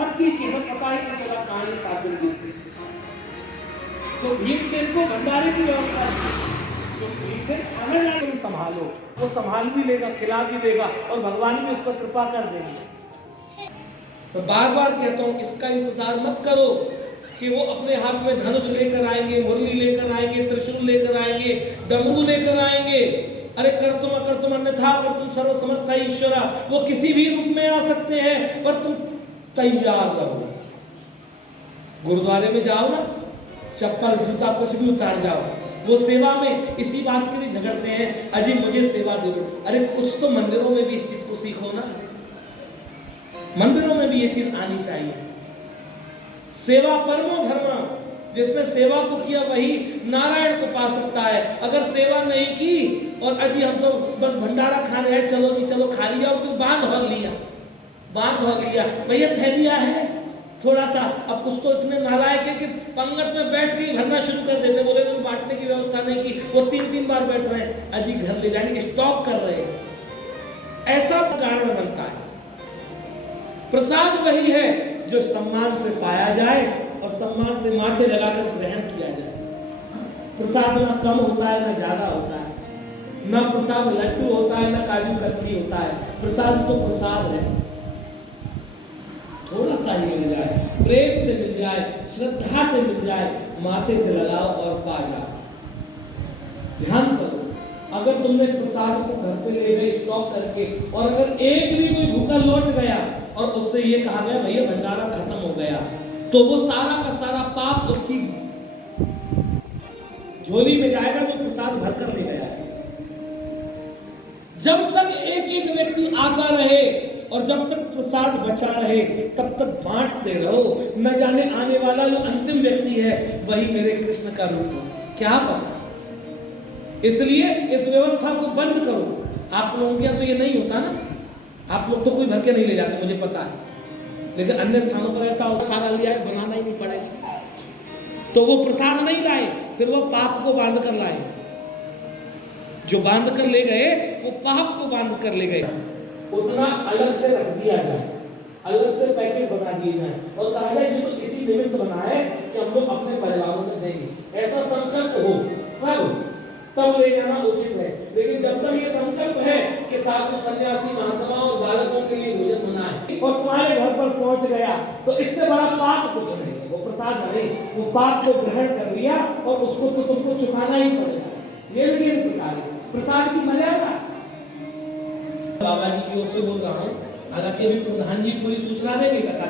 सबकी कीमत पता ही नहीं चला कहानी 7 दिन बीत। तो भीमसेन को भंडारे की व्यवस्था की, तो भीमसेन खाना जाने तुम संभालो, वो संभाल भी लेगा, खिला भी देगा और भगवान भी उस पर कृपा कर देंगे। तो बार बार कहता हूं इसका इंतजार मत करो कि वो अपने हाथ में धनुष लेकर आएंगे, मुरली लेकर आएंगे, त्रिशूल लेकर आएंगे, डमरू लेकर आएंगे। अरे कर्तुम अन्यथा कर्तुम सर्वसमर्थ ईश्वरा, वो किसी भी रूप में आ सकते हैं, पर तुम तैयार रहो। गुरुद्वारे में जाओ ना, चप्पल जूता कुछ भी उतार जाओ, वो सेवा में इसी बात के लिए झगड़ते हैं, अजी मुझे सेवा दे दो। अरे कुछ तो मंदिरों में भी इस चीज को सीखो ना, मंदिरों में भी ये चीज आनी चाहिए। सेवा परमो धर्म, जिसने सेवा को किया वही नारायण को पा सकता है। अगर सेवा नहीं की और अजी हम तो बस भंडारा खाने हैं, चलो जी चलो खा लिया और कुछ बांध भर लिया, भैया थैलिया है थोड़ा सा। अब कुछ तो इतने नालायक है कि पंगत में बैठ के भरना शुरू कर देते, बोले उन्होंने बांटने की व्यवस्था नहीं की, वो 3-3 बार बैठ रहे हैं, अजी घर ले जाएंगे, स्टॉक कर रहे हैं। ऐसा कारण बनता है। प्रसाद वही है जो सम्मान से पाया जाए और सम्मान से माथे लगाकर ग्रहण किया जाए। प्रसाद ना कम होता है ना ज्यादा होता है, ना प्रसाद लड्डू होता है ना काजू कतली होता है। प्रसाद तो प्रसाद है, थोड़ा सा ही मिल जाए, प्रेम से मिल जाए, श्रद्धा से मिल जाए, माथे से लगाओ और पा जाओ। ध्यान करो, अगर तुमने प्रसाद को घर पे ले गए स्टॉक करके और अगर एक भी कोई भूखा लौट गया और उससे ये कहा गया भैया भंडारा खत्म हो गया, तो वो सारा का सारा पाप उसकी झोली में जाएगा, वो प्रसाद भरकर ले गया है। जब तक एक एक व्यक्ति आता रहे और जब तक प्रसाद बचा रहे तब तक बांटते रहो, न जाने आने वाला जो अंतिम व्यक्ति है वही मेरे कृष्ण का रूप हो, क्या पता। इसलिए इस व्यवस्था को बंद करो। आप लोगों के यहाँ तो ये नहीं होता ना, आप लोग तो कोई भर के नहीं ले जाते, मुझे पता है, लेकिन अन्य स्थानों पर ऐसा होता सारा लिया है, बनाना ही नहीं पड़ेगा, तो वो प्रसाद नहीं लाए, फिर वो पाप को बांध कर लाए। जो बांध कर ले गए वो पाप को बांध कर ले गए। उतना अलग से रख दिया जाए, अलग से पैकेट बना दिए जाए और कहा जाए ये तो इसी निमित्त बना है कि हम लोग अपने परिवारों में देंगे। ऐसा संकल्प हो तब ले जाना उचित है। लेकिन जब तक ये संकल्प है कि साधु सन्यासी महात्मा और बालकों के लिए भोजन बना है और तुम्हारे घर पर पहुंच गया, तो इससे बड़ा पाप कुछ नहीं है। वो प्रसाद नहीं, वो पाप को ग्रहण कर लिया और उसको तो तुमको चुकाना ही पड़ेगा। ये भी एक प्रकार है प्रसाद की मर्यादा। बाबा जी की ओर से बोल रहा हूँ, हालांकि अभी प्रधान जी पूरी सूचना देंगे कथा